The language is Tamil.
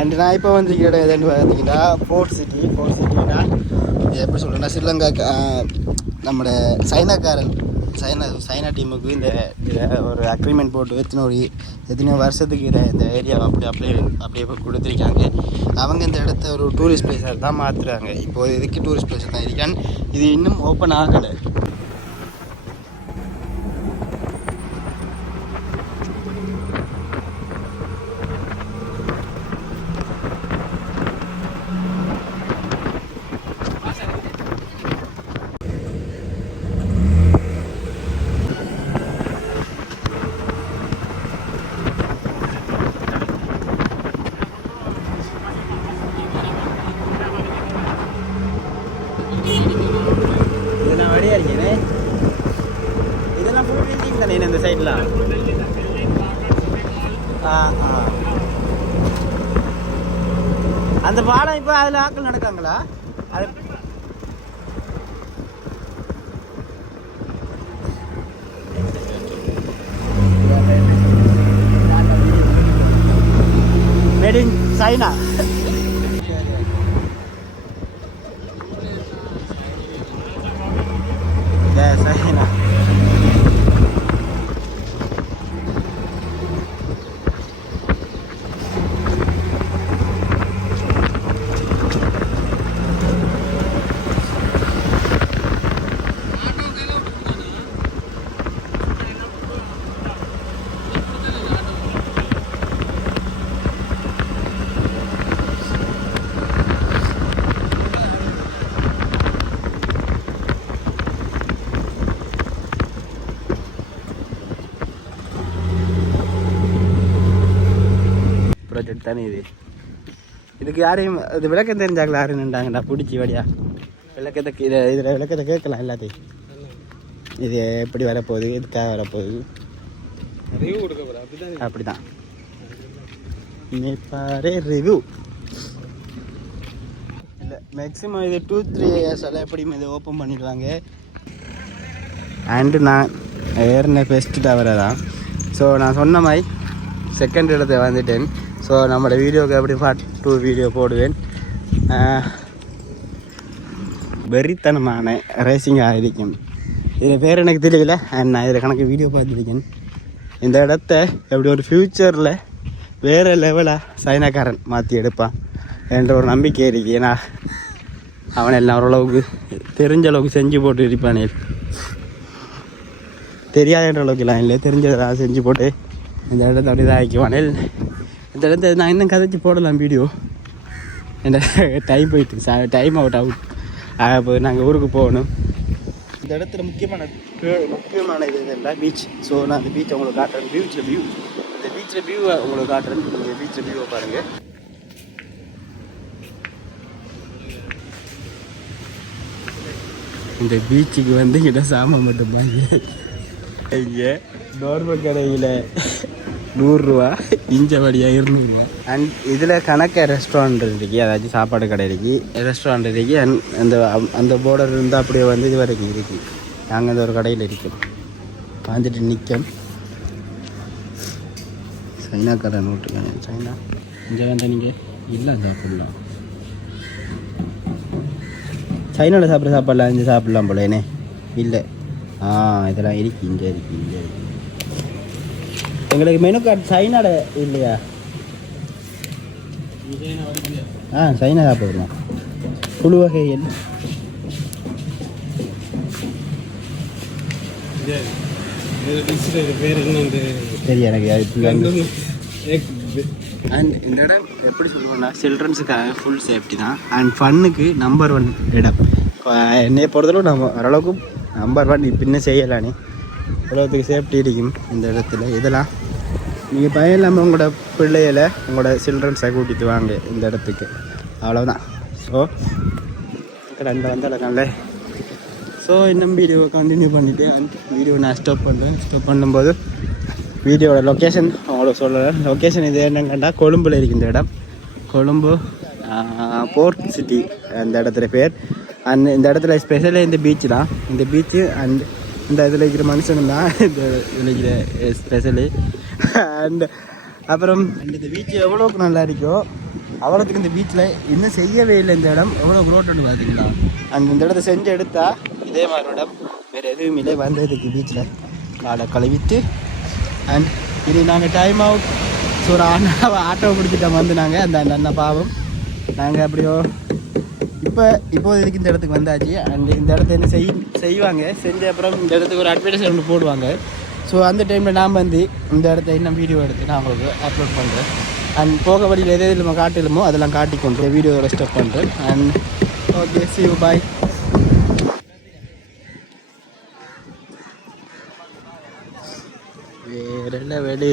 அண்ட் நான் இப்போ வந்து இடம் எதுன்னு பார்த்தீங்கன்னா ஃபோர்ட் சிட்டி ஃபோர்ட் சிட்டினா எப்படி சொல்கிறேன்னா ஸ்ரீலங்கா நம்மளோட சைனாக்காரன் சைனா சைனா டீமுக்கு இந்த ஒரு அக்ரிமெண்ட் போட்டு எத்தனை ஒரு எத்தனை வருஷத்துக்கு இந்த ஏரியாவை அப்படி அப்படியே அப்படியே கொடுத்துருக்காங்க. அவங்க இந்த இடத்த ஒரு டூரிஸ்ட் பிளேஸாக தான் மாற்றுறாங்க இப்போ இதுக்கு டூரிஸ்ட் பிளேஸாக தான் இருக்கான்னு இது இன்னும் ஓப்பன் ஆகலை இது நான் வழியாக இருக்கேனே இதெல்லாம் ஃபுல் பில்டிங் தானே இந்த சைடில் ஆ ஆ அந்த பாலம் இப்போ அதில் ஆக்கள் நடக்காங்களா? அது மேட் இன் சைனா ப்ராஜெக்ட் தானே இது? இதுக்கு யாரையும் இது விளக்கம் தெரிஞ்சாங்களா யாரும் நின்றாங்கடா பிடிச்சி வழியா விளக்கத்தை இதை இதில் விளக்கத்தை கேட்கலாம் எல்லாத்தையும். இது எப்படி வரப்போகுது? இதுக்காக வரப்போகுது. அப்படி தான் நேப்பாரே ரிவ்யூ இல்லை மேக்ஸிமம் இது டூ த்ரீ இயர்ஸ் எல்லாம் எப்படியும் இதை ஓப்பன் பண்ணிடுவாங்க? அண்டு நான் ஏறின பெஸ்ட் டவரை தான் ஸோ நான் சொன்ன மாதிரி செகண்ட் இடத்த வந்துட்டேன். ஸோ நம்மளோட வீடியோக்கு எப்படி பார்ட் டூ வீடியோ போடுவேன் வெறித்தனமான ரேசிங்காக இருக்கும் இதில் பேர் எனக்கு தெரியல அண்ட் நான் இதில் கணக்கு வீடியோ பார்த்துருக்கேன் இந்த இடத்த எப்படி ஒரு ஃப்யூச்சரில் வேறு லெவலாக சைனாக்காரன் மாற்றி எடுப்பான் என்ற ஒரு நம்பிக்கை இருக்கு ஏன்னா அவன் எல்லாம் ஓரளவுக்கு தெரிஞ்ச அளவுக்கு செஞ்சு போட்டு இருப்பானே தெரியாத அளவுக்கு எல்லாம் இல்லை தெரிஞ்சதெல்லாம் செஞ்சு போட்டு இந்த இடத்த அப்படி தான் இந்த இடத்த நான் இன்னும் கதைச்சு போடலாம் வீடியோ இந்த டைம் போயிட்டு டைம் அவுட் அவுட் ஆக போய் நாங்கள் ஊருக்கு போகணும் இந்த இடத்துல முக்கியமான முக்கியமான இது என்னன்னா பீச் ஸோ நான் அந்த பீச்சை உங்களுக்கு காட்டுறேன் பீச்சில் வியூ இந்த பீச்சில் வியூவை உங்களுக்கு காட்டுறேன் நீங்கள் பீச்சில் வியூவை பாருங்கள் இந்த பீச்சுக்கு வந்து கிட்ட சாமான் மட்டும் வாங்கி இங்கே நார்மல் கடையில் நூறுரூவா. இஞ்ச வழியாக இருநூறுவா. அண்ட் இதில் கணக்க ரெஸ்டாரண்ட் இருக்கு. அதாச்சும் சாப்பாடு கடை இருக்கு. ரெஸ்டாரண்ட் இருக்கு. அண்ட் அந்த அந்த போர்டர் இருந்து அப்படியே வந்து இது வரைக்கும் இருக்கு. நாங்கள் இந்த ஒரு கடையில் இருக்கோம். பாஞ்சிட்டு நிற்கும் சைனா கடை நோட்டு சைனா. இங்கே வேண்டாம் நீங்கள் இல்லை சாப்பிடலாம் சைனாவில் சாப்பிட்ற சாப்பாடுலாம் இங்கே சாப்பிடலாம் போலேனே இல்லை. ஆ இதெல்லாம் இருக்கு. இங்கே இருக்கு. இங்கே இருக்கு. எங்களுக்கு மெனு கார்டு சைனாட இல்லையா? ஆ சைனா சாப்பிடுறோம் குழு வகையில் சரி எனக்கு அண்ட் இந்த இடம் எப்படி சொல்லுவோம்னா சில்ட்ரன்ஸுக்காக ஃபுல் சேஃப்டி தான். அண்ட் ஃபன்னுக்கு நம்பர் ஒன் இடம். இப்போ என்னைய பொறுத்தளவு நம்ம ஓரளவுக்கு நம்பர் ஒன் இப்போ இன்னும் செய்யலானே. ஓரளவுக்கு சேஃப்டி இருக்கும் இந்த இடத்துல. இதெல்லாம் நீங்கள் பயம் இல்லாமல் உங்களோட பிள்ளைகளை உங்களோட சில்ட்ரன்ஸை கூட்டிட்டு வாங்க இந்த இடத்துக்கு. அவ்வளோதான் ஸோ ரெண்டு வந்தால ஸோ இன்னும் வீடியோவை கண்டினியூ பண்ணிவிட்டு வீடியோ நான் ஸ்டாப் பண்ணுறேன் ஸ்டாப் பண்ணும்போது வீடியோட லொக்கேஷன் அவ்வளோ சொல்கிறேன் லொக்கேஷன் இது என்னன்னு கொழும்புல இருக்கு இந்த இடம். கொழும்பு போர்ட் சிட்டி அந்த இடத்துல பேர். அண்ட் இந்த இடத்துல ஸ்பெஷலாக இந்த பீச் தான். இந்த பீச்சு அண்ட் இந்த இதில் இருக்கிற மனுஷன் தான் இந்த இதில் இருக்கிற ஸ்பெஷலு அண்ட் அப்புறம் இந்த பீச் எவ்வளோக்கு நல்லா இருக்கோ அவ்வளோத்துக்கு இந்த பீச்சில் இன்னும் செய்யவே இல்லை இந்த இடம். எவ்வளோ குரோட்டு பார்த்தீங்களா அண்ட் இந்த இடத்த செஞ்சு எடுத்தால் இதே மாதிரி இடம். வேறு எதுவும் இல்லை. வந்ததுக்கு பீச்சில் காலை கழுவிட்டு அண்ட் இனி நாங்கள் டைம் அவுட் ஸோ ஒரு ஆட்டோ பிடிச்சிட்டோம் வந்து நாங்கள் அந்த அந்த அண்ணா பாவம். நாங்கள் அப்படியோ இப்போ இப்போதைக்கு இந்த இடத்துக்கு வந்தாச்சு? அண்ட் இந்த இடத்த என்ன செய் செய்வாங்க? செஞ்ச அப்புறம் இந்த இடத்துக்கு ஒரு அட்வர்டைஸ்மெண்ட் போடுவாங்க. ஸோ அந்த டைமில் நான் வந்து இந்த இடத்த இன்னும் வீடியோ எடுத்து நான் உங்களுக்கு அப்லோட் பண்ணுறேன் அண்ட் போக வழியில் எது எது நம்ம காட்டலுமோ அதெல்லாம் காட்டிக்கொண்டு வீடியோவில் ஸ்டெப் பண்ணுறேன் and okay see you bye வேற என்ன வெளி